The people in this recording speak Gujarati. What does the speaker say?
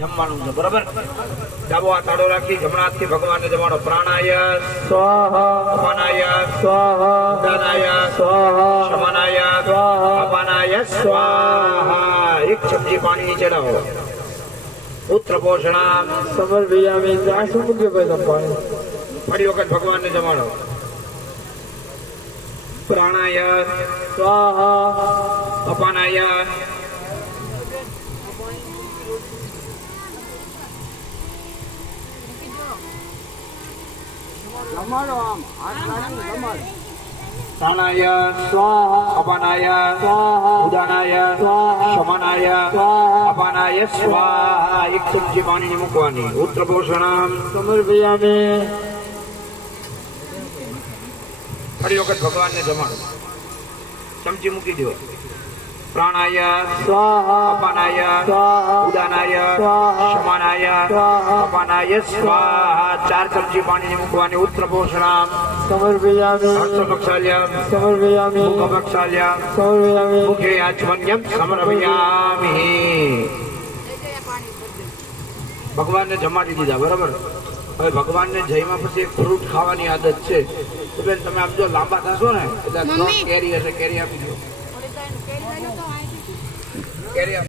જમવાનું છે બરાબર. ડાબો હાથ આડો રાખી જમણા હાથથી ભગવાનને જમાડો. પ્રાણાય સ્વાહા અપાનાય સ્વાહા ઉદાનાય સ્વાહા શમનાય અપાનાય સ્વાહા. એક ચમચી પાણી નીચે લાવો. પુત્ર પોષણામ સમર્પયામિ. ત્યાં શું મૂક્યું ભાઈ તમે પાણી? ફરી વખત ભગવાનને જમાડો. પ્રાણાય સ્વાહા અપાનાય જમાડો. આમ હાથ લાગી જમાડો. પ્રાણાય સ્વાહા અપાનાય સ્વાહા ઉદાનાય સ્વાહા શમનાય સ્વાહા અપાનાય સ્વાહા. એક ચમચી પાણી મૂકવાની. પુત્ર પોષણામ સમર્પયામિ. ફરી વખત ભગવાનને જમાડો. ચમચી મૂકી દો. પ્રાણાય સ્વાહા અપાનાય સ્વાહા ઉદાનાય સ્વાહા શમનાય સ્વાહા અપાનાય સ્વાહા. 4 ચમચી પાણી મૂકવાની. ઉત્તર પોષણામ સમર્પયામિ હસ્તપક્ષાલ્યમ સમર્પયામિ મુખપક્ષાલ્યમ સમર્પયામિ. મુખે આચમન્યમ સમર્પયામિ. ભગવાનને જમાડી દીધા બરાબર. હવે ભગવાનને જયમાં પછી એક ફ્રૂટ ખાવાની આદત છે. તો બેન તમે આમ જો લાંબા થશો ને એટલે 3 કેરી હશે. કેરી આપી દો. કેરી આપી